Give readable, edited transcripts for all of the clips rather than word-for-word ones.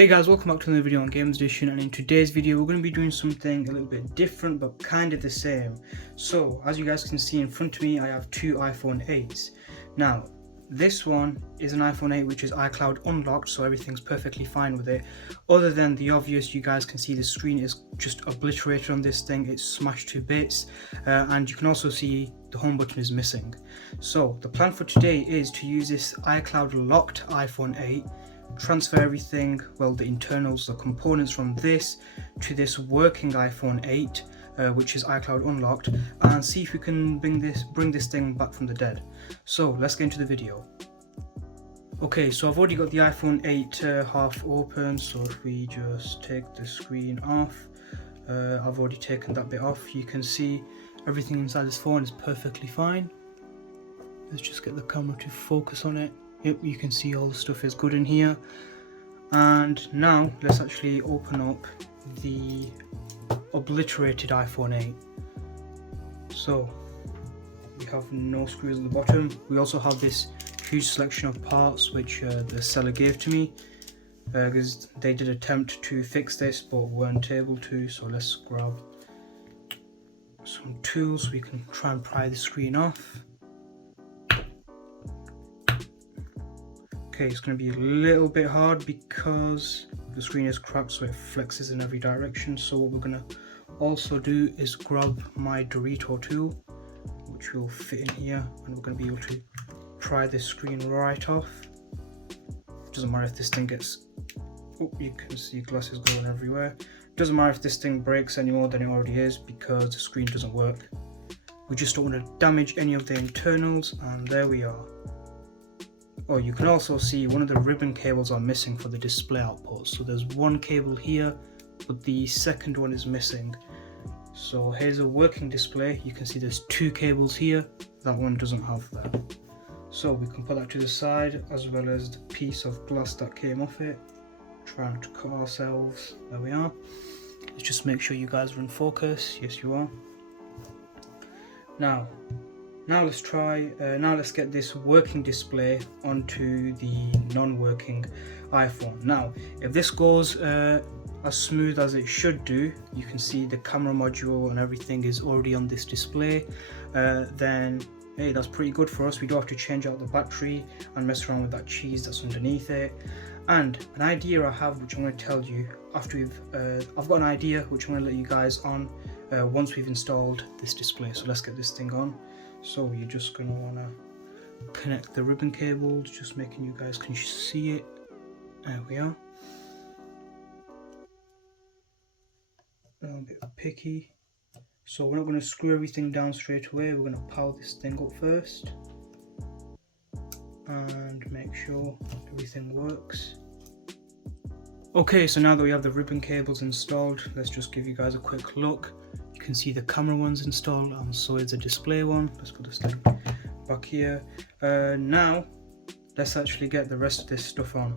Hey guys, welcome back to another video on Games Edition, and in today's video we're going to be doing something a little bit different but kind of the same. So as you guys can see in front of me, I have two iPhone 8s. Now this one is an iPhone 8 which is iCloud unlocked, so everything's perfectly fine with it. Other than the obvious, you guys can see the screen is just obliterated on this thing, it's smashed to bits, and you can also see the home button is missing. So the plan for today is to use this iCloud locked iPhone 8, transfer everything, well, the internals, the components from this to this working iPhone 8, which is iCloud unlocked, and see if we can bring this thing back from the dead. So let's get into the video. Okay, so I've already got the iPhone 8 half open, so if we just take the screen off, I've already taken that bit off. You can see everything inside this phone is perfectly fine. Let's just get the camera to focus on it. Yep, you can see all the stuff is good in here. And now let's actually open up the obliterated iPhone 8. So we have no screws at the bottom. We also have this huge selection of parts which the seller gave to me, because they did attempt to fix this but weren't able to. So let's grab some tools so we can try and pry the screen off. Okay, it's going to be a little bit hard because the screen is cracked, so it flexes in every direction. So what we're going to also do is grab my Dorito tool, which will fit in here, and we're going to be able to pry this screen right off. Doesn't matter if this thing gets, oh, you can see glasses going everywhere. Doesn't matter if this thing breaks any more than it already is, because the screen doesn't work. We just don't want to damage any of the internals, and there we are. Oh, you can also see one of the ribbon cables are missing for the display output. So there's one cable here, but the second one is missing. So here's a working display. You can see there's two cables here. That one doesn't have that. So we can put that to the side, as well as the piece of glass that came off it. Trying to cut ourselves. There we are. Let's just make sure you guys are in focus. Yes, you are. Now let's try, now let's get this working display onto the non-working iPhone. Now, if this goes as smooth as it should do, you can see the camera module and everything is already on this display, then hey, that's pretty good for us. We don't have to change out the battery and mess around with that cheese that's underneath it. And an idea I have, which I'm going to tell you after I've got an idea which I'm going to let you guys on once we've installed this display. So let's get this thing on. So you're just going to want to connect the ribbon cables, just making you guys can see it. There we are. A little bit picky. So we're not going to screw everything down straight away. We're going to power this thing up first and make sure everything works. Okay, so now that we have the ribbon cables installed, let's just give you guys a quick look. You can see the camera one's installed, and so is the display one. Let's put this thing back here. Now let's actually get the rest of this stuff on.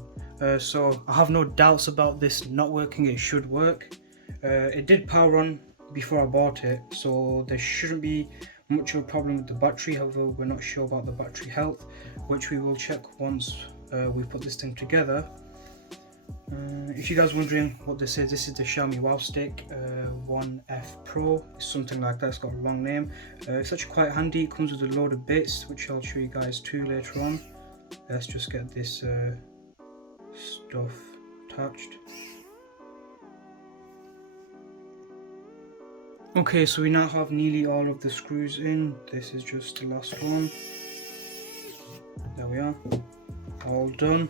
So I have no doubts about this not working. It should work. It did power on before I bought it, so there shouldn't be much of a problem with the battery. However, we're not sure about the battery health, which we will check once we put this thing together. If you guys are wondering what this is the Xiaomi Wow Stick 1F Pro. It's something like that. It's got a long name. It's actually quite handy. It comes with a load of bits, which I'll show you guys too later on. Let's just get this stuff attached. Okay, so we now have nearly all of the screws in. This is just the last one. There we are, all done.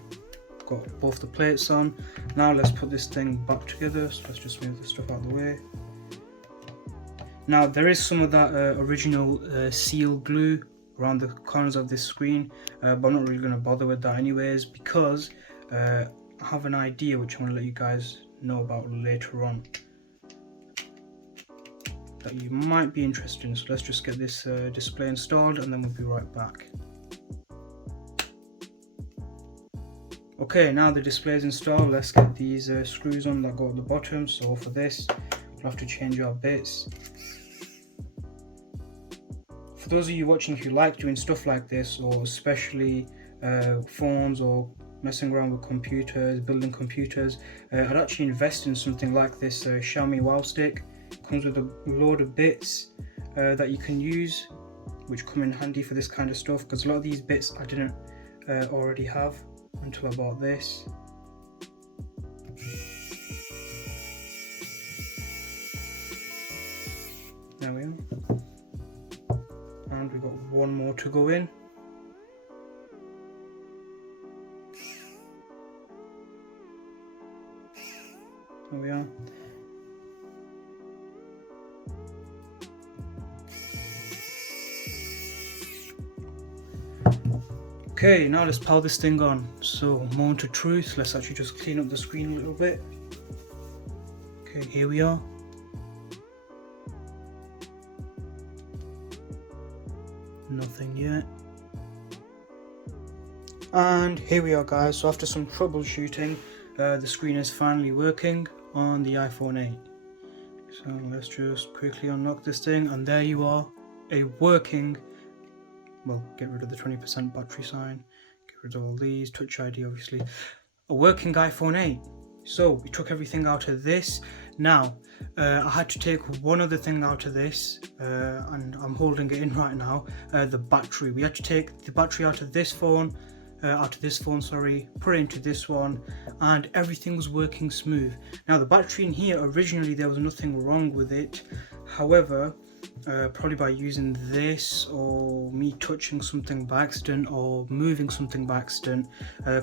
Got both the plates on. Now let's put this thing back together. So let's just move the stuff out of the way. Now there is some of that original seal glue around the corners of this screen, but I'm not really going to bother with that anyways, because I have an idea which I'm going to let you guys know about later on that you might be interested in. So let's just get this display installed and then we'll be right back. Okay, now the display is installed. Let's get these screws on that go at the bottom. So for this, we'll have to change our bits. For those of you watching, if you like doing stuff like this, or especially phones or messing around with computers, building computers, I'd actually invest in something like this Xiaomi Wow Stick. It comes with a load of bits that you can use, which come in handy for this kind of stuff, because a lot of these bits I didn't already have until I bought this. There we are. And we've got one more to go in. There we are. Okay, now let's power this thing on. So, moment of truth, let's actually just clean up the screen a little bit. Okay, here we are. Nothing yet. And here we are, guys. So after some troubleshooting, the screen is finally working on the iPhone 8. So let's just quickly unlock this thing, and there you are, a working, well, get rid of the 20% battery sign, get rid of all these, Touch ID obviously, a working iPhone 8. So we took everything out of this. Now I had to take one other thing out of this, and I'm holding it in right now, the battery. We had to take the battery out of this phone, put it into this one, and everything was working smooth. Now the battery in here, originally there was nothing wrong with it. However, probably by using this or me touching something by accident or moving something by accident,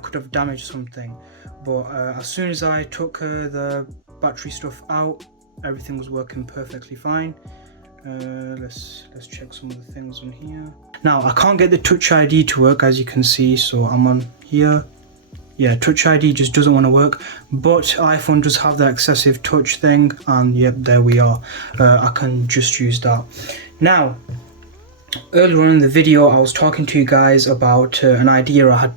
could have damaged something. But as soon as I took the battery stuff out, everything was working perfectly fine. Let's check some of the things on here. Now I can't get the Touch ID to work, as you can see, so I'm on here. Yeah, Touch ID just doesn't want to work, but iPhone does have the excessive touch thing, and yep, there we are. I can just use that. Now, earlier on in the video, I was talking to you guys about an idea I had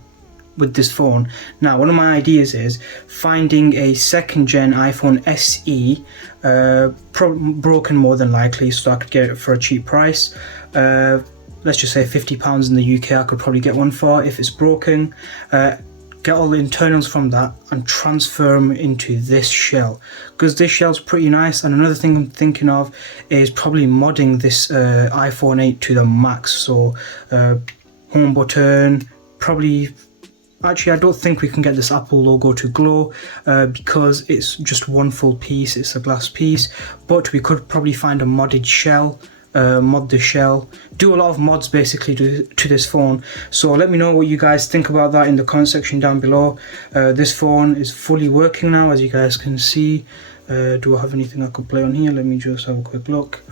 with this phone. Now, one of my ideas is finding a second gen iPhone SE, broken more than likely, so I could get it for a cheap price. Let's just say £50 in the UK I could probably get one for if it's broken. Get all the internals from that and transfer them into this shell, because this shell's pretty nice. And another thing I'm thinking of is probably modding this iPhone 8 to the max. So home button, probably, actually I don't think we can get this Apple logo to glow because it's just one full piece, it's a glass piece, but we could probably find a modded shell, mod the shell, do a lot of mods basically to this phone. So let me know what you guys think about that in the comment section down below. This phone is fully working now, as you guys can see. Do I have anything I could play on here? Let me just have a quick look.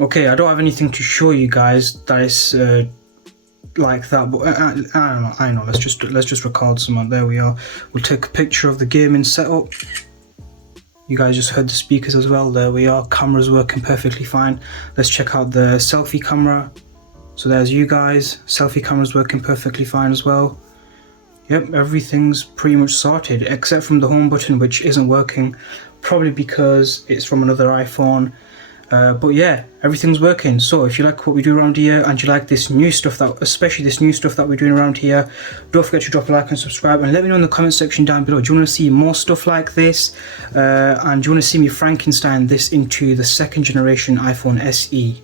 Okay, I don't have anything to show you guys that is like that, but I know. Let's just record some. There we are. We'll take a picture of the gaming setup. You guys just heard the speakers as well. There we are. Camera's working perfectly fine. Let's check out the selfie camera. So there's you guys. Selfie camera's working perfectly fine as well. Yep, everything's pretty much sorted except from the home button, which isn't working, probably because it's from another iPhone. But yeah, everything's working. So if you like what we do around here and you like this new stuff, especially this new stuff that we're doing around here, don't forget to drop a like and subscribe, and let me know in the comment section down below, do you want to see more stuff like this, and do you want to see me Frankenstein this into the second generation iPhone SE?